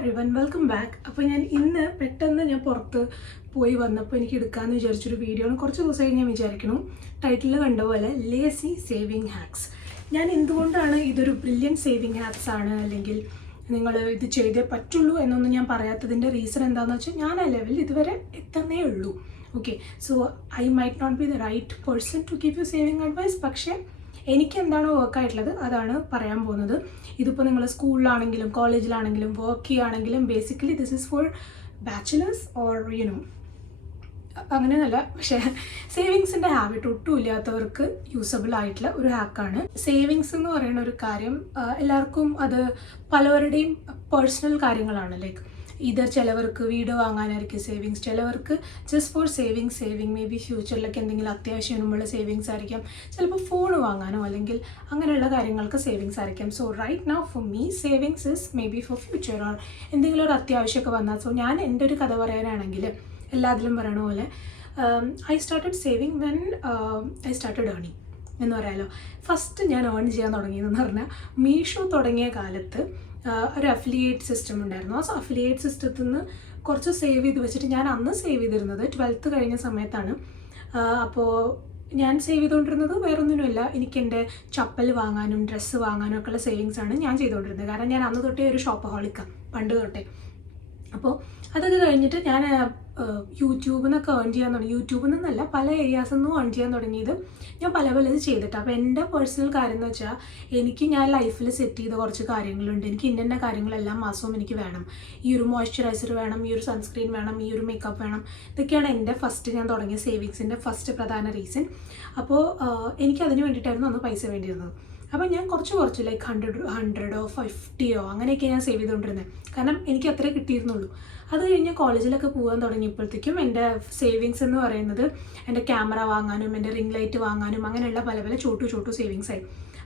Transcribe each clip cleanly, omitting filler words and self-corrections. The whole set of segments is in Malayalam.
Everyone, welcome back. അപ്പോൾ ഞാൻ ഇന്ന് പെട്ടെന്ന് പുറത്ത് പോയി വന്നപ്പോൾ എനിക്ക് എടുക്കാമെന്ന് വിചാരിച്ചൊരു വീഡിയോ ആണ്. കുറച്ച് ദിവസമായി ഞാൻ വിചാരിക്കണം. ടൈറ്റിൽ കണ്ട പോലെ ലേസി സേവിങ് ഹാക്സ്. ഞാൻ എന്തുകൊണ്ടാണ് ഇതൊരു ബ്രില്യൻ സേവിങ് ഹാക്സ് ആണ്, അല്ലെങ്കിൽ നിങ്ങൾ ഇത് ചെയ്തേ പറ്റുള്ളൂ എന്നൊന്നും ഞാൻ പറയാത്തതിൻ്റെ റീസൺ എന്താണെന്ന് വെച്ചാൽ, ഞാൻ ആ ലെവലിൽ ഇതുവരെ എത്തുന്നേ ഉള്ളൂ. Okay, so I might not be the right person to give you saving advice. പക്ഷേ എനിക്ക് എന്താണോ വർക്കായിട്ടുള്ളത് അതാണ് പറയാൻ പോകുന്നത്. ഇതിപ്പോൾ നിങ്ങൾ സ്കൂളിലാണെങ്കിലും കോളേജിലാണെങ്കിലും വർക്ക് ചെയ്യുകയാണെങ്കിലും basically this is for bachelors or അങ്ങനെയൊന്നുമല്ല. പക്ഷേ സേവിങ്സിൻ്റെ ഹാബിറ്റ് ഒട്ടും ഇല്ലാത്തവർക്ക് യൂസബിൾ ആയിട്ടുള്ള ഒരു ഹാക്കാണ്. സേവിങ്സ് എന്ന് പറയുന്ന ഒരു കാര്യം എല്ലാവർക്കും അത് പലവരുടെയും പേഴ്സണൽ കാര്യങ്ങളാണ്. ലൈക്ക് ഇതർ ചിലവർക്ക് വീട് വാങ്ങാനായിരിക്കും സേവിങ്സ്, ചിലവർക്ക് just for saving may be ഫ്യൂച്ചറിലേക്ക് എന്തെങ്കിലും അത്യാവശ്യം വരുമ്പോഴുള്ള സേവിങ്സ് ആയിരിക്കാം, ചിലപ്പോൾ ഫോൺ വാങ്ങാനോ അല്ലെങ്കിൽ അങ്ങനെയുള്ള കാര്യങ്ങൾക്ക് സേവിങ്സ് ആയിരിക്കാം. So right now for me savings is may be for future or എന്തെങ്കിലും ഒരു അത്യാവശ്യമൊക്കെ വന്നാൽ. സോ ഞാൻ എൻ്റെ ഒരു കഥ പറയാനാണെങ്കിൽ എല്ലാത്തിലും പറയണ പോലെ I started saving when I started earning എന്ന് പറയാമല്ലോ. ഫസ്റ്റ് ഞാൻ ഏൺ ചെയ്യാൻ തുടങ്ങിയതെന്ന് പറഞ്ഞാൽ മീഷോ തുടങ്ങിയ കാലത്ത് ഒരു അഫിലിയേറ്റ് സിസ്റ്റം ഉണ്ടായിരുന്നു. ആ അഫിലിയേറ്റ് സിസ്റ്റത്തിൽ നിന്ന് കുറച്ച് സേവ് ചെയ്ത് വെച്ചിട്ട് ഞാൻ അന്ന് സേവ് ചെയ്തിരുന്നത് 12th കഴിഞ്ഞ സമയത്താണ്. അപ്പോൾ ഞാൻ സേവ് ചെയ്തുകൊണ്ടിരുന്നത് വേറൊന്നിനുമില്ല, എനിക്ക് എൻ്റെ ചപ്പൽ വാങ്ങാനും ഡ്രസ്സ് വാങ്ങാനും ഒക്കെയുള്ള സേവിങ്സാണ് ഞാൻ ചെയ്തുകൊണ്ടിരുന്നത്. കാരണം ഞാൻ അന്ന് തൊട്ടേ ഒരു ഷോപ്പഹോളിക്കാണ്, പണ്ട് തൊട്ടേ. അപ്പോൾ അതൊക്കെ കഴിഞ്ഞിട്ട് ഞാൻ യൂട്യൂബിൽ നിന്നൊക്കെ ഏൺ ചെയ്യാൻ തുടങ്ങി. യൂട്യൂബിൽ നിന്നല്ല, പല ഏരിയാസിൽ നിന്നും ഏൺ ചെയ്യാൻ തുടങ്ങിയത് ഞാൻ പലത് ചെയ്തിട്ട്. അപ്പോൾ എൻ്റെ പേഴ്സണൽ കാര്യം എന്ന് വെച്ചാൽ, എനിക്ക് ഞാൻ ലൈഫിൽ സെറ്റ് ചെയ്ത കുറച്ച് കാര്യങ്ങളുണ്ട്. എനിക്ക് ഇന്ന കാര്യങ്ങളെല്ലാം മാസവും എനിക്ക് വേണം. ഈ ഒരു മോയ്സ്ചറൈസർ വേണം, ഈ ഒരു സൺസ്ക്രീൻ വേണം, ഈ ഒരു മേക്കപ്പ് വേണം. ഇതൊക്കെയാണ് എൻ്റെ ഫസ്റ്റ് ഞാൻ തുടങ്ങിയ സേവിങ്സിൻ്റെ ഫസ്റ്റ് പ്രധാന റീസൺ. അപ്പോൾ എനിക്കതിന് വേണ്ടിയിട്ടായിരുന്നു അന്ന് പൈസ വേണ്ടിയിരുന്നത്. അപ്പോൾ ഞാൻ കുറച്ച് ലൈക്ക് 100 50 അങ്ങനെയൊക്കെ ഞാൻ സേവ് ചെയ്തുകൊണ്ടിരുന്നത്. കാരണം എനിക്ക് അത്രേ കിട്ടിയിരുന്നുള്ളൂ. അത് കഴിഞ്ഞ് കോളേജിലൊക്കെ പോകാൻ തുടങ്ങിയപ്പോഴത്തേക്കും എൻ്റെ സേവിങ്സ് എന്ന് പറയുന്നത് എൻ്റെ ക്യാമറ വാങ്ങാനും എൻ്റെ റിംഗ് ലൈറ്റ് വാങ്ങാനും അങ്ങനെയുള്ള പല ചോട്ടു സേവിങ്സ് ആയി.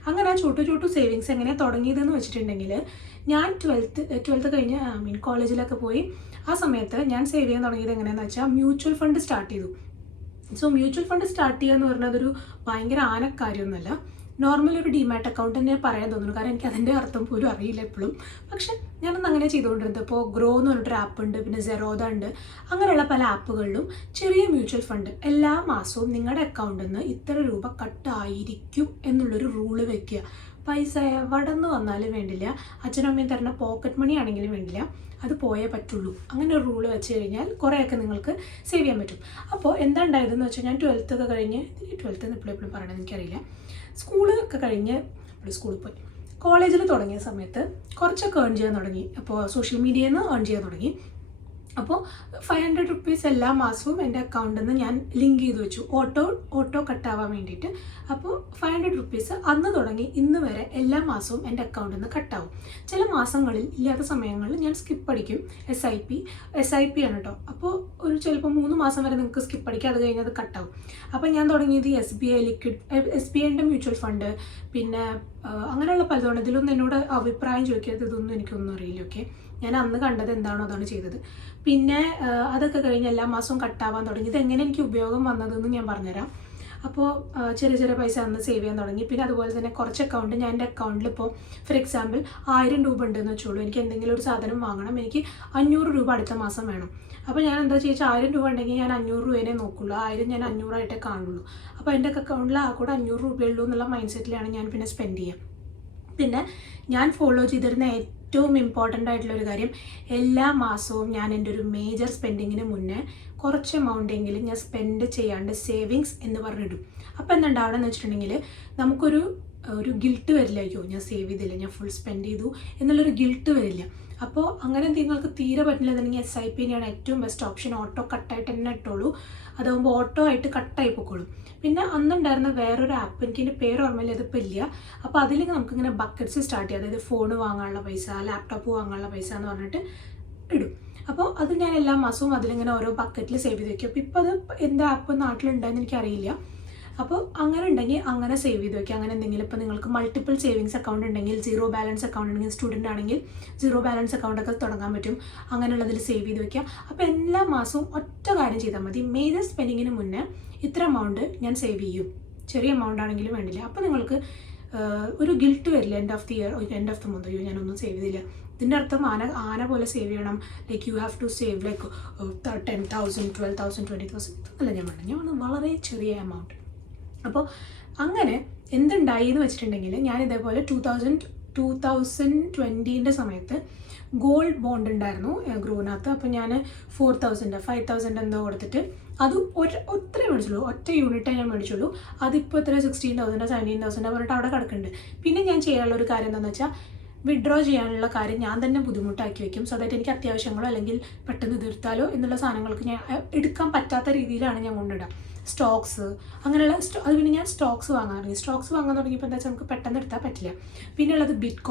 അങ്ങനെ ആ ചോട്ടു സേവിങ്സ് എങ്ങനെയാണ് തുടങ്ങിയതെന്ന് വെച്ചിട്ടുണ്ടെങ്കിൽ, ഞാൻ 12th കഴിഞ്ഞ് കോളേജിലൊക്കെ പോയി ആ സമയത്ത് ഞാൻ സേവ് ചെയ്യാൻ തുടങ്ങിയത് എങ്ങനെയാണെന്ന് വെച്ചാൽ, മ്യൂച്വൽ ഫണ്ട് സ്റ്റാർട്ട് ചെയ്തു. സോ മ്യൂച്വൽ ഫണ്ട് സ്റ്റാർട്ട് ചെയ്യുക എന്ന് പറഞ്ഞാൽ അതൊരു ഭയങ്കര ആനക്കാര്യമൊന്നുമല്ല. നോർമലി ഒരു ഡിമാറ്റ് അക്കൗണ്ട് തന്നെ പറയാൻ തോന്നുന്നു, കാരണം എനിക്ക് അതിൻ്റെ അർത്ഥം പോലും അറിയില്ല എപ്പോഴും. പക്ഷെ ഞാനൊന്ന് അങ്ങനെ ചെയ്തുകൊണ്ടിരുന്നത്. ഇപ്പോൾ ഗ്രോ എന്ന് പറഞ്ഞിട്ടൊരു ആപ്പ് ഉണ്ട്, പിന്നെ സെറോദ ഉണ്ട്. അങ്ങനെയുള്ള പല ആപ്പുകളിലും ചെറിയ മ്യൂച്വൽ ഫണ്ട് എല്ലാ മാസവും നിങ്ങളുടെ അക്കൗണ്ടിൽ നിന്ന് ഇത്ര രൂപ കട്ടായിരിക്കും എന്നുള്ളൊരു റൂള് വെക്കുക. പൈസ എവിടെ നിന്ന് വന്നാലും വേണ്ടില്ല, അച്ഛനും അമ്മയും തരുന്ന പോക്കറ്റ് മണി ആണെങ്കിലും വേണ്ടില്ല, അത് പോയേ പറ്റുള്ളൂ. അങ്ങനെ ഒരു റൂള് വെച്ച് കഴിഞ്ഞാൽ കുറേയൊക്കെ നിങ്ങൾക്ക് സേവ് ചെയ്യാൻ പറ്റും. അപ്പോൾ എന്താ ഉണ്ടായതെന്ന് വെച്ചാൽ, ഞാൻ 12th ഒക്കെ കഴിഞ്ഞ്, 12th എപ്പോഴും പറയണമെന്ന് എനിക്കറിയില്ല, സ്കൂളൊക്കെ കഴിഞ്ഞ് സ്കൂളിൽ പോയി. കോളേജിൽ തുടങ്ങിയ സമയത്ത് കുറച്ചൊക്കെ ഏൺ ചെയ്യാൻ തുടങ്ങി. അപ്പോൾ സോഷ്യൽ മീഡിയയിൽ നിന്ന് ഏൺ ചെയ്യാൻ തുടങ്ങി. അപ്പോൾ 500 rupees എല്ലാ മാസവും എൻ്റെ അക്കൗണ്ടിൽ നിന്ന് ഞാൻ ലിങ്ക് ചെയ്ത് വെച്ചു, ഓട്ടോ കട്ടാവാൻ വേണ്ടിയിട്ട്. അപ്പോൾ 500 rupees അന്ന് തുടങ്ങി ഇന്ന് വരെ എല്ലാ മാസവും എൻ്റെ അക്കൗണ്ടിൽ നിന്ന് കട്ടാവും. ചില മാസങ്ങളിൽ ഇല്ലാത്ത സമയങ്ങളിൽ ഞാൻ സ്കിപ്പ് അടിക്കും. SIP ആണ് കേട്ടോ. അപ്പോൾ ചിലപ്പോൾ 3 മാസം വരെ നിങ്ങൾക്ക് സ്കിപ്പ് അടിക്കുക, അത് കഴിഞ്ഞ് അത് കട്ടാവും. അപ്പോൾ ഞാൻ തുടങ്ങിയത് SBI ലിക്വിഡ്, SBIൻ്റെ മ്യൂച്വൽ ഫണ്ട്, പിന്നെ അങ്ങനെയുള്ള പലതുകൊണ്ട്. ഇതിലൊന്നും എന്നോട് അഭിപ്രായം ചോദിക്കരുത്, ഇതൊന്നും എനിക്കൊന്നും അറിയില്ല. ഓക്കെ, ഞാൻ അന്ന് കണ്ടത് എന്താണോ അതാണ് ചെയ്തത്. പിന്നെ അതൊക്കെ കഴിഞ്ഞ് എല്ലാ മാസവും കട്ടാവാൻ തുടങ്ങി. ഇതെങ്ങനെ എനിക്ക് ഉപയോഗം വന്നതെന്ന് ഞാൻ പറഞ്ഞുതരാം. അപ്പോൾ ചെറിയ പൈസ അന്ന് സേവ് ചെയ്യാൻ തുടങ്ങി. പിന്നെ അതുപോലെ തന്നെ കുറച്ച് അക്കൗണ്ട്, ഞാൻ എൻ്റെ അക്കൗണ്ടിൽ ഇപ്പോൾ ഫോർ എക്സാമ്പിൾ 1000 രൂപ ഉണ്ടെന്ന് വെച്ചോളൂ. എനിക്ക് എന്തെങ്കിലും ഒരു സാധനം വാങ്ങണം, എനിക്ക് 500 രൂപ അടുത്ത മാസം വേണം. അപ്പോൾ ഞാൻ എന്താ ചോദിച്ചാൽ, 1000 രൂപ ഉണ്ടെങ്കിൽ ഞാൻ 500 രൂപേനെ നോക്കുള്ളൂ, 1000 ഞാൻ 500 ആയിട്ടേ കാണുള്ളൂ. അപ്പോൾ എൻ്റെ അക്കൗണ്ടിൽ ആ കൂടെ 500 രൂപയുള്ളൂ എന്നുള്ള മൈൻഡ് സെറ്റിലാണ് ഞാൻ പിന്നെ സ്പെൻഡ് ചെയ്യുക. പിന്നെ ഞാൻ ഫോളോ ചെയ്തിരുന്ന ഏറ്റവും ഇമ്പോർട്ടൻ്റ് ആയിട്ടുള്ളൊരു കാര്യം, എല്ലാ മാസവും ഞാൻ എൻ്റെ ഒരു മേജർ സ്പെൻഡിങ്ങിന് മുന്നേ കുറച്ച് എമൗണ്ടെങ്കിലും ഞാൻ സ്പെൻഡ് ചെയ്യാണ്ട് സേവിങ്സ് എന്ന് പറഞ്ഞിടും. അപ്പോൾ എന്തുണ്ടാവണമെന്ന് വെച്ചിട്ടുണ്ടെങ്കിൽ, നമുക്കൊരു ഗിൽട്ട് വരില്ല, അയ്യോ ഞാൻ സേവ് ചെയ്തില്ല, ഞാൻ ഫുൾ സ്പെൻഡ് ചെയ്തു എന്നുള്ളൊരു ഗിൽട്ട് വരില്ല. അപ്പോൾ അങ്ങനെ നിങ്ങൾക്ക് തീരെ പറ്റില്ല എന്നുണ്ടെങ്കിൽ SIP തന്നെയാണ് ഏറ്റവും ബെസ്റ്റ് ഓപ്ഷൻ. ഓട്ടോ കട്ടായിട്ട് തന്നെ ഇട്ടോളൂ, അതാകുമ്പോൾ ഓട്ടോ ആയിട്ട് കട്ടായി പോയിക്കോളും. പിന്നെ അന്നുണ്ടായിരുന്ന വേറൊരു ആപ്പ്, എനിക്ക് എൻ്റെ പേര് ഓർമ്മയില്ല, അതിപ്പോൾ ഇല്ല. അപ്പോൾ അതിൽ നമുക്കിങ്ങനെ ബക്കറ്റ്സ് സ്റ്റാർട്ട് ചെയ്യാം, അതായത് ഫോൺ വാങ്ങാനുള്ള പൈസ, ലാപ്ടോപ്പ് വാങ്ങാനുള്ള പൈസ എന്ന് പറഞ്ഞിട്ട് ഇടും. അപ്പോൾ അത് ഞാൻ എല്ലാ മാസവും അതിലിങ്ങനെ ഓരോ ബക്കറ്റിൽ സേവ് ചെയ്ത് വയ്ക്കും. അപ്പോൾ ഇപ്പോൾ അത് എന്താ ആപ്പ് നാട്ടിലുണ്ടെന്ന് എനിക്കറിയില്ല. അപ്പോൾ അങ്ങനെ ഉണ്ടെങ്കിൽ അങ്ങനെ സേവ് ചെയ്ത് വയ്ക്കുക. അങ്ങനെ എന്തെങ്കിലും ഇപ്പോൾ നിങ്ങൾക്ക് മൾട്ടിപ്പിൾ സേവിങ്സ് അക്കൗണ്ട് ഉണ്ടെങ്കിൽ, 0 ബാലൻസ് അക്കൗണ്ട് ഉണ്ടെങ്കിൽ, സ്റ്റുഡൻ്റ് ആണെങ്കിൽ 0 ബാലൻസ് അക്കൗണ്ടൊക്കെ തുടങ്ങാൻ പറ്റും. അങ്ങനെയുള്ളതിൽ സേവ് ചെയ്ത് വയ്ക്കുക. അപ്പോൾ എല്ലാ മാസവും ഒറ്റ കാര്യം ചെയ്താൽ മതി, മേജർ സ്പെൻഡിങ്ങിന് മുന്നേ ഇത്ര എമൗണ്ട് ഞാൻ സേവ് ചെയ്യും, ചെറിയ എമൗണ്ട് ആണെങ്കിലും വേണ്ടില്ല. അപ്പോൾ നിങ്ങൾക്ക് ഒരു ഗിൽട്ട് വരില്ല end of the year, end of the month, അയ്യോ ഞാനൊന്നും സേവ് ചെയ്തില്ല, ഇതിൻ്റെ അർത്ഥം ആന പോലെ സേവ് ചെയ്യണം, like you have to save like 10,000 12,000 20,000 ഇതൊന്നല്ല ഞാൻ പറഞ്ഞത് വളരെ ചെറിയ എമൗണ്ട്. അപ്പോൾ അങ്ങനെ എന്തുണ്ടായി എന്ന് വെച്ചിട്ടുണ്ടെങ്കിൽ ഞാൻ ഇതേപോലെ 2020 സമയത്ത് ഗോൾഡ് ബോണ്ട് ഉണ്ടായിരുന്നു ഗ്രൂവിനകത്ത്. അപ്പോൾ ഞാൻ 4,000 5,000 എന്തോ കൊടുത്തിട്ട് അത് ഒത്രേ മേടിച്ചുള്ളൂ, ഒറ്റ യൂണിറ്റേ ഞാൻ മേടിച്ചുള്ളൂ. അതിപ്പോൾ എത്ര 16,000 17,000 പറഞ്ഞിട്ട് അവിടെ കിടക്കുന്നുണ്ട്. പിന്നെ ഞാൻ ചെയ്യാനുള്ള ഒരു കാര്യം എന്താണെന്ന് വെച്ചാൽ വിഡ്രോ ചെയ്യാനുള്ള കാര്യം ഞാൻ തന്നെ ബുദ്ധിമുട്ടാക്കി വെക്കും. സോ ദാറ്റ് എനിക്ക് അത്യാവശ്യങ്ങളോ അല്ലെങ്കിൽ പെട്ടെന്ന് തീർത്താലോ എന്നുള്ള സാധനങ്ങൾക്ക് ഞാൻ എടുക്കാൻ പറ്റാത്ത രീതിയിലാണ് ഞാൻ കൊണ്ടിടുക. സ്റ്റോക്സ് അങ്ങനെയുള്ള അത് പിന്നെ ഞാൻ സ്റ്റോക്സ് വാങ്ങാൻ തുടങ്ങി. സ്റ്റോക്സ് വാങ്ങാൻ തുടങ്ങിയപ്പോൾ എന്താ വെച്ചാൽ നമുക്ക് പെട്ടെന്ന് എടുത്താൽ പറ്റില്ല. പിന്നെ ഉള്ളത് ബിറ്റ്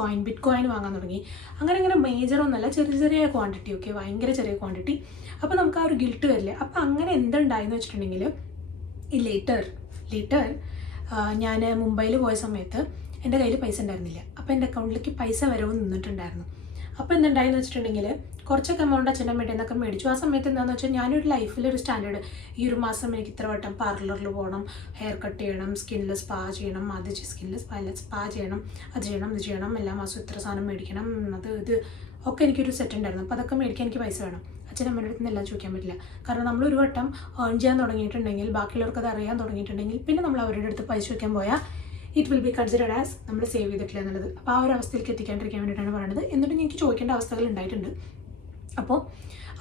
കോയിൻ വാങ്ങാൻ തുടങ്ങി. അങ്ങനെ മേജർ ഒന്നല്ല, ചെറിയ ക്വാണ്ടിറ്റി, ഓക്കെ, ഭയങ്കര ചെറിയ ക്വാണ്ടിറ്റി. അപ്പോൾ നമുക്ക് ആ ഒരു ഗിൽട്ട് വരില്ല. അപ്പോൾ അങ്ങനെ എന്തുണ്ടായെന്ന് വെച്ചിട്ടുണ്ടെങ്കിൽ ഈ ലേറ്റർ ഞാൻ മുംബൈയിൽ പോയ സമയത്ത് എൻ്റെ കയ്യിൽ പൈസ ഉണ്ടായിരുന്നില്ല. അപ്പോൾ എൻ്റെ അക്കൗണ്ടിലേക്ക് പൈസ വരവ് നിന്നിട്ടുണ്ടായിരുന്നു. അപ്പോൾ എന്തുണ്ടായെന്ന് വെച്ചിട്ടുണ്ടെങ്കിൽ കുറച്ചൊക്കെ എമൗണ്ട് അച്ഛൻ്റെ അമ്മയുടെ എന്നൊക്കെ മേടിച്ചു. ആ സമയത്ത് എന്താണെന്ന് വെച്ചാൽ ഞാനൊരു ലൈഫിലൊരു സ്റ്റാൻഡേർഡ്, ഈ ഒരു മാസം എനിക്ക് ഇത്ര വട്ടം പാർലറിൽ പോകണം, ഹെയർ കട്ട് ചെയ്യണം, സ്കിന്നിൽ സ്പാ ചെയ്യണം, സ്കിന്നിൽ സ്പാ ചെയ്യണം, അത് ചെയ്യണം, എല്ലാ മാസവും ഇത്ര സാധനം മേടിക്കണം, ഇത് ഒക്കെ എനിക്കൊരു സെറ്റ് ഉണ്ടായിരുന്നു. അപ്പോൾ അതൊക്കെ മേടിക്കാൻ എനിക്ക് പൈസ വേണം. അച്ഛനമ്മയുടെ അടുത്ത് നിന്ന് എല്ലാം ചോദിക്കാൻ പറ്റില്ല. കാരണം നമ്മളൊരു വട്ടം ഏൺ ചെയ്യാൻ തുടങ്ങിയിട്ടുണ്ടെങ്കിൽ, ബാക്കിയുള്ളവർക്ക് അത് അറിയാൻ തുടങ്ങിയിട്ടുണ്ടെങ്കിൽ, പിന്നെ നമ്മൾ അവരുടെ അടുത്ത് പൈസ വയ്ക്കാൻ പോയാൽ it will be considered as നമ്മൾ സേവ് ചെയ്തിട്ടില്ല എന്നുള്ളത്. അപ്പോൾ ആ ഒരു അവസ്ഥയിലേക്ക് എത്തിക്കാണ്ടിരിക്കാൻ വേണ്ടിയിട്ടാണ് പറയുന്നത്. എന്നിട്ട് എനിക്ക് ചോദിക്കേണ്ട അവസ്ഥകൾ ഉണ്ടായിട്ടുണ്ട്. അപ്പോൾ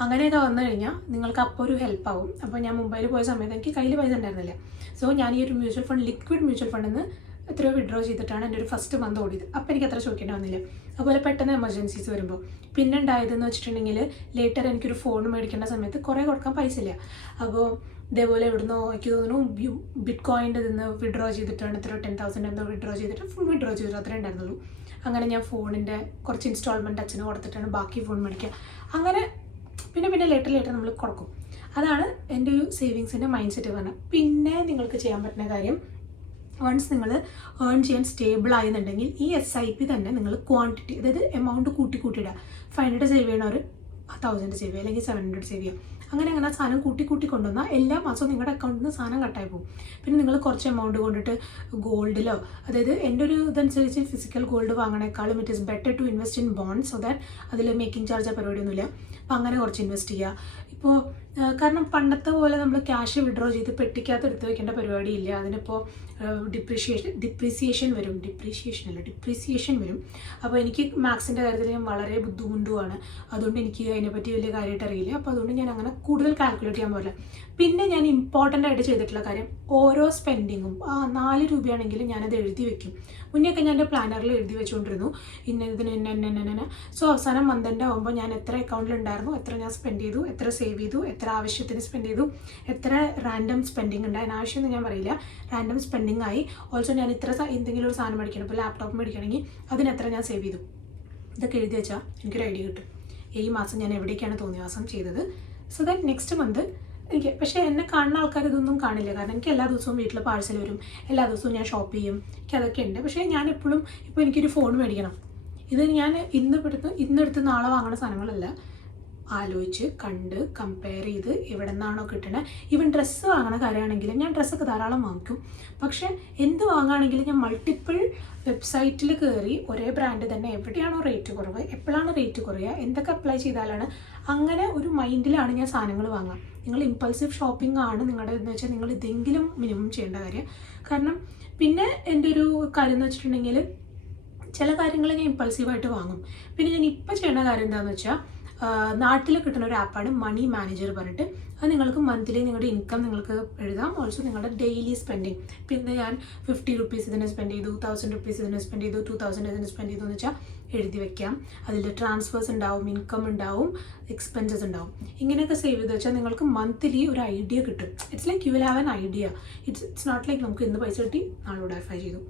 അങ്ങനെയൊക്കെ വന്നു കഴിഞ്ഞാൽ നിങ്ങൾക്ക് അപ്പോൾ ഒരു ഹെൽപ്പ് ആവും. അപ്പോൾ ഞാൻ മുംബൈയിൽ പോയ സമയത്ത് എനിക്ക് കയ്യിൽ പൈസ ഉണ്ടായിരുന്നില്ല. സോ ഞാൻ ഈ ഒരു മ്യൂച്വൽ ഫണ്ട്, ലിക്വിഡ് മ്യൂച്വൽ ഫണ്ടിൽ നിന്ന് എത്രയോ വിഡ്രോ ചെയ്തിട്ടാണ് എൻ്റെ ഒരു ഫസ്റ്റ് മന്ത് ഓടിയത്. അപ്പോൾ എനിക്ക് അത്ര ചോദിക്കേണ്ടി വന്നില്ല. അതുപോലെ പെട്ടെന്ന് എമർജൻസീസ് വരുമ്പോൾ പിന്നെ ഉണ്ടായതെന്ന് വെച്ചിട്ടുണ്ടെങ്കിൽ ലേറ്റർ എനിക്കൊരു ഫോൺ മേടിക്കേണ്ട സമയത്ത് കുറേ കൊടുക്കാൻ പൈസ ഇല്ല. അപ്പോൾ ഇതേപോലെ എവിടുന്നോ എനിക്ക് തോന്നുന്നു ബിറ്റ് കോയിൻ്റെ നിന്ന് വിഡ്രോ ചെയ്തിട്ടാണ് ഇത്ര 10,000 എന്തോ വിഡ്രോ ചെയ്തിട്ട് ഫുൾ വിഡ്രോ ചെയ്തിട്ട് അത്രേ ഉണ്ടായിരുന്നുള്ളൂ. അങ്ങനെ ഞാൻ ഫോണിൻ്റെ കുറച്ച് ഇൻസ്റ്റാൾമെൻറ്റ് അച്ഛന് കൊടുത്തിട്ടാണ് ബാക്കി ഫോൺ മേടിക്കുക. അങ്ങനെ പിന്നെ ലേറ്റർ നമ്മൾ കൊടുക്കും. അതാണ് എൻ്റെ ഒരു സേവിങ്സിൻ്റെ മൈൻഡ് സെറ്റ് പറഞ്ഞത്. പിന്നെ നിങ്ങൾക്ക് ചെയ്യാൻ പറ്റുന്ന കാര്യം, വൺസ് നിങ്ങൾ ഏൺ ചെയ്യാൻ സ്റ്റേബിൾ ആയെന്നുണ്ടെങ്കിൽ ഈ SIP തന്നെ നിങ്ങൾ ക്വാണ്ടിറ്റി, അതായത് എമൗണ്ട് കൂട്ടിയിടുക. 500 സേവ് ചെയ്യണവർ 1,000 സേവ് ചെയ്യുക, അല്ലെങ്കിൽ 700 സേവ് ചെയ്യുക. അങ്ങനെ സാധനം കൂട്ടി കൊണ്ടുവന്നാൽ എല്ലാ മാസവും നിങ്ങളുടെ അക്കൗണ്ടിൽ നിന്ന് സാധനം കട്ടായി പോകും. പിന്നെ നിങ്ങൾ കുറച്ച് എമൗണ്ട് കൊണ്ടിട്ട് ഗോൾഡിലോ, അതായത് എൻ്റെ ഒരു ഇതനുസരിച്ച് ഫിസിക്കൽ ഗോൾഡ് വാങ്ങണേക്കാളും it is better to invest in bonds. So that അതിൽ മേക്കിംഗ് ചാർജ് പരിപാടിയൊന്നുമില്ല. അപ്പോൾ അങ്ങനെ കുറച്ച് ഇൻവെസ്റ്റ് ചെയ്യുക. ഇപ്പോൾ കാരണം പണ്ടത്തെ പോലെ നമ്മൾ ക്യാഷ് വിഡ്രോ ചെയ്ത് പെട്ടിക്കകത്ത് എടുത്ത് വെക്കേണ്ട പരിപാടിയില്ല. അതിനിപ്പോൾ ഡിപ്രീസിയേഷൻ വരും. അപ്പോൾ എനിക്ക് മാത്സിൻ്റെ കാര്യത്തിൽ ഞാൻ വളരെ ബുദ്ധിമുട്ടുമാണ്. അതുകൊണ്ട് എനിക്ക് അതിനെപ്പറ്റി വലിയ കാര്യമായിട്ട് അറിയില്ല. അപ്പോൾ അതുകൊണ്ട് ഞാൻ അങ്ങനെ കൂടുതൽ കാൽക്കുലേറ്റ് ചെയ്യാൻ പോകില്ല. പിന്നെ ഞാൻ ഇമ്പോർട്ടൻ്റ് ആയിട്ട് ചെയ്തിട്ടുള്ള കാര്യം, ഓരോ സ്പെൻഡിങ്ങും 4 രൂപയാണെങ്കിലും ഞാനത് എഴുതി വെക്കും. മുന്നെയൊക്കെ ഞാൻ എൻ്റെ പ്ലാനറിൽ എഴുതി വെച്ചുകൊണ്ടിരുന്നു, ഇന്ന. സോ അവസാനം മന്തിൻ്റെ ആകുമ്പോൾ ഞാൻ എത്ര അക്കൗണ്ടിലുണ്ടായിരുന്നു, എത്ര ഞാൻ സ്പെൻഡ് ചെയ്തു, എത്ര സേവ് ചെയ്തു, എത്ര ആവശ്യത്തിന് സ്പെൻഡ് ചെയ്തു, എത്ര റാൻഡം സ്പെൻഡിങ് ഉണ്ട്. അതിനാവശ്യമൊന്നും ഞാൻ പറയില്ല, റാൻഡം സ്പെൻഡിങ് ആയി. ഓൾസോ ഞാൻ ഇത്ര എന്തെങ്കിലും ഒരു സാധനം മേടിക്കണം, ഇപ്പോൾ ലാപ്ടോപ്പ് മേടിക്കണമെങ്കിൽ അതിനെത്ര ഞാൻ സേവ് ചെയ്തു, ഇതൊക്കെ എഴുതി വെച്ചാൽ എനിക്കൊരു ഐഡിയ കിട്ടും ഈ മാസം ഞാൻ എവിടേക്കാണ് തോന്നിയ ചെയ്തത്. സോ ദാറ്റ് നെക്സ്റ്റ് മന്ത് എനിക്ക്, പക്ഷേ എന്നെ കാണുന്ന ആൾക്കാർ ഇതൊന്നും കാണില്ല. കാരണം എനിക്ക് എല്ലാ ദിവസവും വീട്ടിൽ പാഴ്സൽ വരും, എല്ലാ ദിവസവും ഞാൻ ഷോപ്പ് ചെയ്യും, എനിക്ക് അതൊക്കെ ഉണ്ട്. പക്ഷേ ഞാൻ എപ്പോഴും ഇപ്പോൾ എനിക്കൊരു ഫോൺ മേടിക്കണം, ഇത് ഞാൻ ഇന്നെടുത്ത് നാളെ വാങ്ങുന്ന സാധനങ്ങളല്ല. ആലോചിച്ച് കണ്ട് കമ്പയർ ചെയ്ത് എവിടെ നിന്നാണോ കിട്ടണത്. ഈവൻ ഡ്രസ്സ് വാങ്ങണ കാര്യമാണെങ്കിലും ഞാൻ ഡ്രസ്സൊക്കെ ധാരാളം വാങ്ങിക്കും. പക്ഷേ എന്ത് വാങ്ങുകയാണെങ്കിലും ഞാൻ മൾട്ടിപ്പിൾ വെബ്സൈറ്റിൽ കയറി ഒരേ ബ്രാൻഡ് തന്നെ എവിടെയാണോ റേറ്റ് കുറവ്, എപ്പോഴാണ് റേറ്റ് കുറയുക, എന്തൊക്കെ അപ്ലൈ ചെയ്താലാണ്, അങ്ങനെ ഒരു മൈൻഡിലാണ് ഞാൻ സാധനങ്ങൾ വാങ്ങുക. നിങ്ങൾ ഇമ്പൾസീവ് ഷോപ്പിംഗ് ആണ് നിങ്ങളുടെ എന്ന് വെച്ചാൽ നിങ്ങൾ ഇതെങ്കിലും മിനിമം ചെയ്യേണ്ട കാര്യം. കാരണം പിന്നെ എൻ്റെ ഒരു കാര്യം എന്ന് വെച്ചിട്ടുണ്ടെങ്കിൽ ചില കാര്യങ്ങൾ ഞാൻ ഇമ്പൾസീവായിട്ട് വാങ്ങും. പിന്നെ ഞാൻ ഇപ്പോൾ ചെയ്യുന്ന കാര്യം എന്താണെന്ന് വെച്ചാൽ, നാട്ടിൽ കിട്ടുന്ന ഒരു ആപ്പാണ് മണി മാനേജർ പറഞ്ഞിട്ട്. അത് നിങ്ങൾക്ക് മന്ത്ലി നിങ്ങളുടെ ഇൻകം നിങ്ങൾക്ക് എഴുതാം, ഓൾസോ നിങ്ങളുടെ ഡെയിലി സ്പെൻഡിങ്. പിന്നെ ഞാൻ 50 റുപ്പീസ് ഇതിന് സ്പെൻഡ് ചെയ്തു, 1000 റുപ്പീസ് ഇതിന് സ്പെൻഡ് ചെയ്തു, 2000 ഇതിന് സ്പെൻഡ് ചെയ്തു എന്ന് വെച്ചാൽ എഴുതി വെക്കാം. അതിൽ ട്രാൻസ്ഫേഴ്സ് ഉണ്ടാവും, ഇൻകം ഉണ്ടാവും, എക്സ്പെൻസസ് ഉണ്ടാവും. ഇങ്ങനെയൊക്കെ സേവ് ചെയ്ത് വെച്ചാൽ നിങ്ങൾക്ക് മന്ത്ലി ഒരു ഐഡിയ കിട്ടും. It's like you will have an idea. It's not like നമുക്ക് ഇന്ന് പൈസ കിട്ടി നാളെ ഡെഫൈ ചെയ്തു.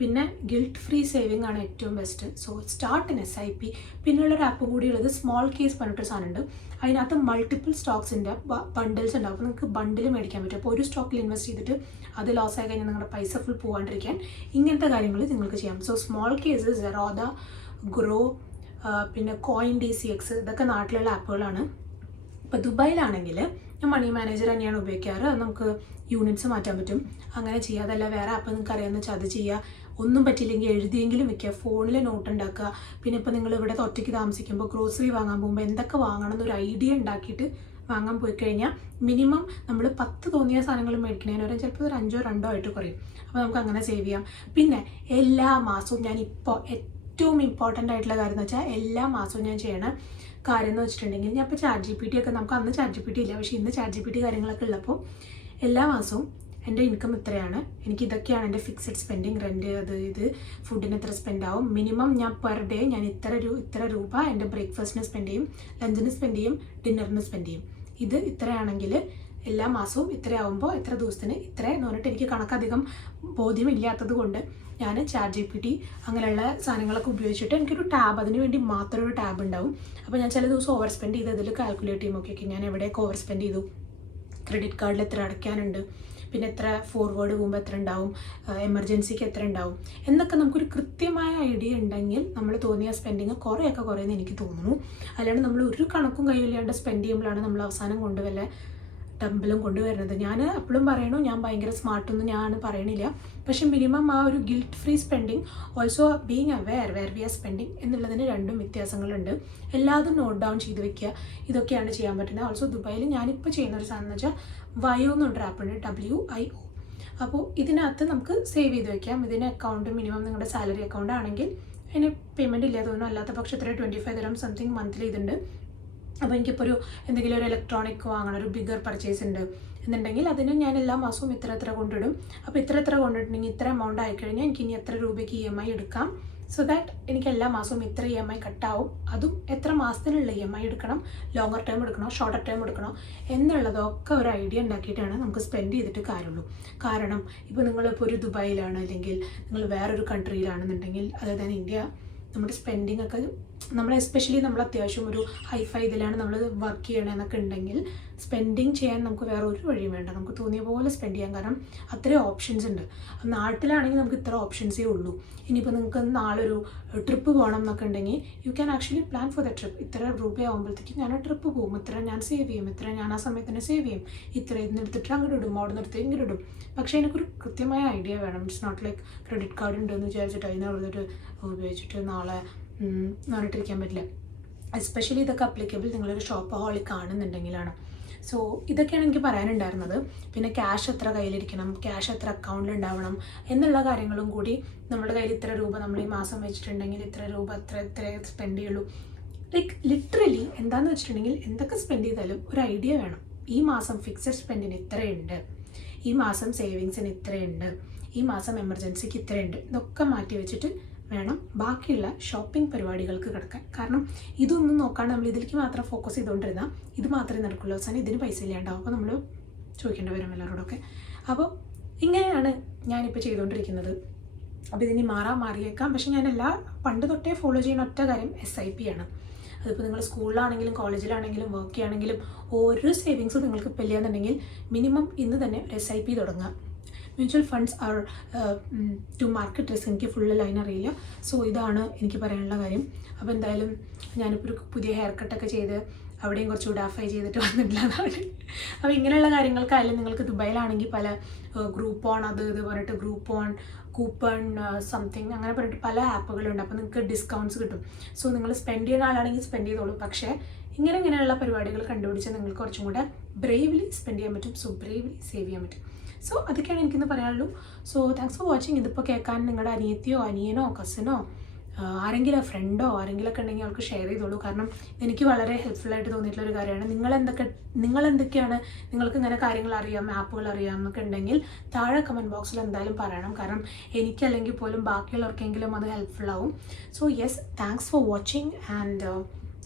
പിന്നെ ഗിൽട്ട് ഫ്രീ സേവിങ് ആണ് ഏറ്റവും best. So start in SIP. പിന്നെയുള്ളൊരു ആപ്പ് കൂടിയുള്ളത് സ്മോൾ കേസ് പറഞ്ഞിട്ടൊരു സാധനമുണ്ട്. അതിനകത്ത് മൾട്ടിപ്പിൾ സ്റ്റോക്സിൻ്റെ ബണ്ടിൽസ് ഉണ്ടാവും. അപ്പോൾ നിങ്ങൾക്ക് ബണ്ടിൽ മേടിക്കാൻ പറ്റും. അപ്പോൾ ഒരു സ്റ്റോക്കിൽ ഇൻവെസ്റ്റ് ചെയ്തിട്ട് അത് ലോസ് ആയി കഴിഞ്ഞാൽ നിങ്ങളുടെ പൈസ ഫുൾ പോകാണ്ടിരിക്കാൻ ഇങ്ങനത്തെ കാര്യങ്ങൾ നിങ്ങൾക്ക് ചെയ്യാം. So small case, Zerodha, grow, പിന്നെ കോയിൻ DCX, ഇതൊക്കെ നാട്ടിലുള്ള ആപ്പുകളാണ്. ഇപ്പോൾ ദുബായിലാണെങ്കിൽ ഞാൻ മണി മാനേജർ തന്നെയാണ് ഉപയോഗിക്കാറ്. അത് നമുക്ക് യൂണിറ്റ്സ് മാറ്റാൻ പറ്റും, അങ്ങനെ ചെയ്യുക. അതല്ല വേറെ ആപ്പ് നിങ്ങൾക്ക് അറിയാമെന്ന് വെച്ചാൽ അത് ചെയ്യുക. ഒന്നും പറ്റിയില്ലെങ്കിൽ എഴുതിയെങ്കിലും വെക്കുക, ഫോണിൽ നോട്ട് ഉണ്ടാക്കുക. പിന്നെ ഇപ്പോൾ നിങ്ങൾ ഇവിടെ ഒറ്റയ്ക്ക് താമസിക്കുമ്പോൾ ഗ്രോസറി വാങ്ങാൻ പോകുമ്പോൾ എന്തൊക്കെ വാങ്ങണം എന്നൊരു ഐഡിയ ഉണ്ടാക്കിയിട്ട് വാങ്ങാൻ പോയി കഴിഞ്ഞാൽ മിനിമം നമ്മൾ 10 തോന്നിയ സാധനങ്ങൾ മേടിക്കണേന് വരെ ചിലപ്പോൾ ഒരു 5 2 ആയിട്ട് കുറയും. അപ്പോൾ നമുക്ക് അങ്ങനെ സേവ് ചെയ്യാം. പിന്നെ എല്ലാ മാസവും ഞാനിപ്പോൾ ഏറ്റവും ഇമ്പോർട്ടൻ്റ് ആയിട്ടുള്ള കാര്യം എന്ന് വെച്ചാൽ എല്ലാ മാസവും ഞാൻ ചെയ്യണ കാര്യം എന്ന് വെച്ചിട്ടുണ്ടെങ്കിൽ, ഞാൻ ഇപ്പോൾ ChatGPT ഒക്കെ, നമുക്ക് അന്ന് ChatGPT ഇല്ല, പക്ഷേ ഇന്ന് ChatGPT കാര്യങ്ങളൊക്കെ ഉള്ളപ്പോൾ എല്ലാ മാസവും എൻ്റെ ഇൻകം ഇത്രയാണ്, എനിക്ക് ഇതൊക്കെയാണ് എൻ്റെ ഫിക്സഡ് സ്പെൻഡിങ്, റെൻറ്റ്, അത് ഇത്, ഫുഡിന് എത്ര സ്പെൻഡ് ആവും, മിനിമം ഞാൻ പെർ ഡേ ഞാൻ ഇത്ര രൂപ എൻ്റെ ബ്രേക്ക്ഫാസ്റ്റിന് സ്പെൻഡ് ചെയ്യും, ലഞ്ചിന് സ്പെൻഡ് ചെയ്യും, ഡിന്നറിന് സ്പെൻഡ് ചെയ്യും. ഇത് ഇത്രയാണെങ്കിൽ എല്ലാ മാസവും ഇത്രയാവുമ്പോൾ എത്ര ദിവസത്തിന് ഇത്ര എന്ന് പറഞ്ഞിട്ട് എനിക്ക് കണക്കധികം ബോധ്യമില്ലാത്തത് കൊണ്ട് ഞാൻ ChatGPT അങ്ങനെയുള്ള സാധനങ്ങളൊക്കെ ഉപയോഗിച്ചിട്ട് എനിക്കൊരു ടാബ്, അതിന് വേണ്ടി മാത്രം ഒരു ടാബ് ഉണ്ടാവും. അപ്പോൾ ഞാൻ ചില ദിവസം ഓവർ സ്പെൻഡ് ചെയ്ത് അതിൽ കാൽക്കുലേറ്റ് ചെയ്യുമ്പോൾ ഒക്കെ ഞാൻ എവിടെയൊക്കെ ഓവർ സ്പെൻഡ് ചെയ്തു, ക്രെഡിറ്റ് കാർഡിൽ എത്ര അടയ്ക്കാനുണ്ട്, പിന്നെ എത്ര ഫോർവേഡ് പോകുമ്പോൾ എത്ര ഉണ്ടാവും, എമർജൻസിക്ക് എത്ര ഉണ്ടാവും എന്നൊക്കെ നമുക്കൊരു കൃത്യമായ ഐഡിയ ഉണ്ടെങ്കിൽ നമ്മൾ തോന്നിയ സ്പെൻഡിങ് കുറേയൊക്കെ കുറയുമെന്ന് എനിക്ക് തോന്നുന്നു. അല്ലാണ്ട് നമ്മൾ ഒരു കണക്കും കയ്യില്ലാണ്ട് സ്പെൻഡ് ചെയ്യുമ്പോഴാണ് നമ്മൾ അവസാനം കൊണ്ടുവല്ല ഡംബിലും കൊണ്ടുവരുന്നത്. ഞാൻ എപ്പോഴും പറയണു ഞാൻ ഭയങ്കര സ്മാർട്ടൊന്നും ഞാൻ പറയണില്ല, പക്ഷെ മിനിമം ആ ഒരു guilt free spending, also being aware where we are spending എന്നുള്ളതിന് രണ്ടും വ്യത്യാസങ്ങളുണ്ട്. എല്ലാതും നോട്ട് ഡൗൺ ചെയ്ത് വെക്കുക, ഇതൊക്കെയാണ് ചെയ്യാൻ പറ്റുന്നത്. ഓൾസോ ദുബായിൽ ഞാനിപ്പോൾ ചെയ്യുന്ന ഒരു സാധനം എന്ന് വെച്ചാൽ വയോ എന്നൊരു ആപ്പുണ്ട്, WIO. അപ്പോൾ ഇതിനകത്ത് നമുക്ക് സേവ് ചെയ്ത് വെക്കാം. ഇതിന് അക്കൗണ്ട് മിനിമം നിങ്ങളുടെ സാലറി അക്കൗണ്ട് ആണെങ്കിൽ അതിന് പേയ്മെൻറ്റ് ഇല്ല തോന്നുന്നു, അല്ലാത്ത പക്ഷം ഇത്ര 25 ദിർഹം സംതിങ് മന്ത്ലി ഇതുണ്ട്. അപ്പോൾ എനിക്കിപ്പോൾ എന്തെങ്കിലും ഒരു ഇലക്ട്രോണിക് വാങ്ങണം, ഒരു ബിഗർ പർച്ചേസ് ഉണ്ട് എന്നുണ്ടെങ്കിൽ അതിന് ഞാൻ എല്ലാ മാസവും ഇത്ര കൊണ്ടിടും. അപ്പോൾ ഇത്ര കൊണ്ടിട്ടുണ്ടെങ്കിൽ ഇത്ര എമൗണ്ട് ആയിക്കഴിഞ്ഞാൽ എനിക്ക് ഇനി എത്ര രൂപയ്ക്ക് EMI എടുക്കാം, സോ ദാറ്റ് എനിക്ക് എല്ലാ മാസവും ഇത്ര EMI കട്ടാവും. അതും എത്ര മാസത്തിനുള്ള EMI എടുക്കണം, ലോങ്ങർ ടേം എടുക്കണോ ഷോർട്ടർ ടേം എടുക്കണോ എന്നുള്ളതൊക്കെ ഒരു ഐഡിയ ഉണ്ടാക്കിയിട്ടാണ് നമുക്ക് സ്പെൻഡ് ചെയ്തിട്ട് കാര്യമുള്ളൂ. കാരണം ഇപ്പോൾ നിങ്ങളിപ്പോൾ ഒരു ദുബായിലാണ്, അല്ലെങ്കിൽ നിങ്ങൾ വേറൊരു കൺട്രിയിലാണെന്നുണ്ടെങ്കിൽ, അതായത് ഇന്ത്യ, നമ്മുടെ സ്പെൻഡിങ് ഒക്കെ നമ്മൾ എസ്പെഷ്യലി നമ്മൾ അത്യാവശ്യം ഒരു ഹൈഫൈ ഇതിലാണ് നമ്മൾ വർക്ക് ചെയ്യണമെന്നൊക്കെ ഉണ്ടെങ്കിൽ സ്പെൻഡിങ് ചെയ്യാൻ നമുക്ക് വേറെ ഒരു വഴിയും വേണ്ട, നമുക്ക് തോന്നിയ പോലെ സ്പെൻഡ് ചെയ്യാൻ. കാരണം അത്രയും ഓപ്ഷൻസ് ഉണ്ട്. നാട്ടിലാണെങ്കിൽ നമുക്ക് ഇത്ര ഓപ്ഷൻസേ ഉള്ളൂ. ഇനിയിപ്പോൾ നിങ്ങൾക്ക് നാളൊരു ട്രിപ്പ് പോകണം എന്നൊക്കെ ഉണ്ടെങ്കിൽ you can actually plan for the trip. ഇത്ര രൂപയാകുമ്പോഴത്തേക്കും ഞാൻ ട്രിപ്പ് പോകും, ഇത്ര ഞാൻ സേവ് ചെയ്യും, ഇത്ര ഞാൻ ആ സമയത്തിന് സേവ് ചെയ്യും, ഇത്ര ഇന്ന് എടുത്തിട്ട് അങ്ങോട്ട് ഇടും, അവിടെ നിന്ന് എടുത്ത് ഇങ്ങോട്ട് ഇടും. പക്ഷേ എനിക്കൊരു കൃത്യമായ ഐഡിയ വേണം. It's not like credit card ഉണ്ടെന്ന് വിചാരിച്ചിട്ട് അതിനെ കൊടുത്തിട്ട് ഉപയോഗിച്ചിട്ട് നാളെ പറഞ്ഞിട്ടിരിക്കാൻ പറ്റില്ല. എസ്പെഷ്യലി ഇതൊക്കെ അപ്ലിക്കബിൾ നിങ്ങളൊരു ഷോപ്പഹോളിക് കാണുന്നുണ്ടെങ്കിലാണ്. സോ ഇതൊക്കെയാണ് എനിക്ക് പറയാനുണ്ടായിരുന്നത്. പിന്നെ ക്യാഷ് എത്ര കയ്യിലിരിക്കണം, ക്യാഷ് എത്ര അക്കൗണ്ടിൽ ഉണ്ടാവണം എന്നുള്ള കാര്യങ്ങളും കൂടി, നമ്മുടെ കയ്യിൽ ഇത്ര രൂപ നമ്മൾ ഈ മാസം വെച്ചിട്ടുണ്ടെങ്കിൽ ഇത്ര രൂപ ഇത്ര സ്പെൻഡ് ചെയ്യുള്ളൂ. ലൈക്ക് ലിറ്ററലി എന്താണെന്ന് വെച്ചിട്ടുണ്ടെങ്കിൽ എന്തൊക്കെ സ്പെൻഡ് ചെയ്താലും ഒരു ഐഡിയ വേണം. ഈ മാസം ഫിക്സഡ് സ്പെൻഡിന് ഇത്രയുണ്ട്, ഈ മാസം സേവിങ്സിന് ഇത്രയുണ്ട്, ഈ മാസം എമർജൻസിക്ക് ഇത്രയുണ്ട്, ഇതൊക്കെ മാറ്റി വെച്ചിട്ട് വേണം ബാക്കിയുള്ള ഷോപ്പിംഗ് പരിപാടികൾക്ക് കിടക്കാൻ. കാരണം ഇതൊന്നും നോക്കാണ്ട് നമ്മൾ ഇതിലേക്ക് മാത്രം ഫോക്കസ് ചെയ്തുകൊണ്ടിരുന്നാൽ ഇത് മാത്രമേ നടക്കുള്ളൂ, അവസാനം ഇതിന് പൈസ ഇല്ലാണ്ടാവും. അപ്പോൾ നമ്മൾ ചോദിക്കേണ്ടി വരും എല്ലാവരോടൊക്കെ. അപ്പോൾ ഇങ്ങനെയാണ് ഞാനിപ്പോൾ ചെയ്തുകൊണ്ടിരിക്കുന്നത്. അപ്പോൾ ഇതിനി മാറിയേക്കാം, പക്ഷേ ഞാൻ പണ്ട് തൊട്ടേ ഫോളോ ചെയ്യുന്ന ഒറ്റ കാര്യം SIP ആണ്. അതിപ്പോൾ നിങ്ങൾ സ്കൂളിലാണെങ്കിലും കോളേജിലാണെങ്കിലും വർക്ക് ചെയ്യുകയാണെങ്കിലും ഒരു സേവിങ്സും നിങ്ങൾക്ക് ഇപ്പോൾ ഇല്ലയെന്നുണ്ടെങ്കിൽ മിനിമം ഇന്ന് തന്നെ ഒരു SIP തുടങ്ങുക. Mutual funds are to market risk. എനിക്ക് ഫുള്ള് ലൈൻ അറിയില്ല, സോ ഇതാണ് എനിക്ക് പറയാനുള്ള കാര്യം. അപ്പോൾ എന്തായാലും ഞാനിപ്പോൾ ഒരു പുതിയ ഹെയർ കട്ടൊക്കെ ചെയ്ത് അവിടെയും കുറച്ച് ഡാഫൈ ചെയ്തിട്ട് വന്നിട്ടില്ലാതാണ്. അപ്പോൾ ഇങ്ങനെയുള്ള കാര്യങ്ങൾക്കായാലും നിങ്ങൾക്ക് ദുബായിലാണെങ്കിൽ പല ഗ്രൂപ്പോൺ അത് ഇത് പറഞ്ഞിട്ട് ഗ്രൂപ്പോൺ കൂപ്പൺ സംതിങ് അങ്ങനെ പറഞ്ഞിട്ട് പല ആപ്പുകളുണ്ട്. അപ്പോൾ നിങ്ങൾക്ക് ഡിസ്കൗണ്ട്സ് കിട്ടും. സോ നിങ്ങൾ സ്പെൻഡ് ചെയ്യുന്ന ആളാണെങ്കിൽ സ്പെൻഡ് ചെയ്തോളൂ. പക്ഷേ ഇങ്ങനെയുള്ള പരിപാടികൾ കണ്ടുപിടിച്ചാൽ നിങ്ങൾക്ക് കുറച്ചും കൂടെ ബ്രേവ്ലി സ്പെൻഡ് ചെയ്യാൻ പറ്റും, സോ ബ്രേവ്ലി സേവ് ചെയ്യാൻ പറ്റും. സോ അതൊക്കെയാണ് എനിക്കിന്ന് പറയാനുള്ളൂ. So thanks for watching. ഇതിപ്പോൾ കേൾക്കാൻ നിങ്ങളുടെ അനിയത്തിയോ അനിയനോ കസിനോ ആരെങ്കിലും ഫ്രണ്ടോ ആരെങ്കിലുമൊക്കെ ഉണ്ടെങ്കിൽ അവർക്ക് ഷെയർ ചെയ്തോളൂ. കാരണം എനിക്ക് വളരെ ഹെൽപ്ഫുള്ളായിട്ട് തോന്നിയിട്ടുള്ളൊരു കാര്യമാണ്. നിങ്ങളെന്തൊക്കെയാണ് നിങ്ങൾക്ക് ഇങ്ങനെ കാര്യങ്ങൾ അറിയാം, ആപ്പുകൾ അറിയാം എന്നൊക്കെ ഉണ്ടെങ്കിൽ താഴെ കമൻറ്റ് ബോക്സിൽ എന്തായാലും പറയണം. കാരണം എനിക്കല്ലെങ്കിൽ പോലും ബാക്കിയുള്ളവർക്കെങ്കിലും അത് ഹെൽപ്ഫുൾ ആവും. So yes, thanks for watching and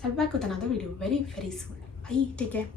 I'll be back with another video very soon. Bye, take care.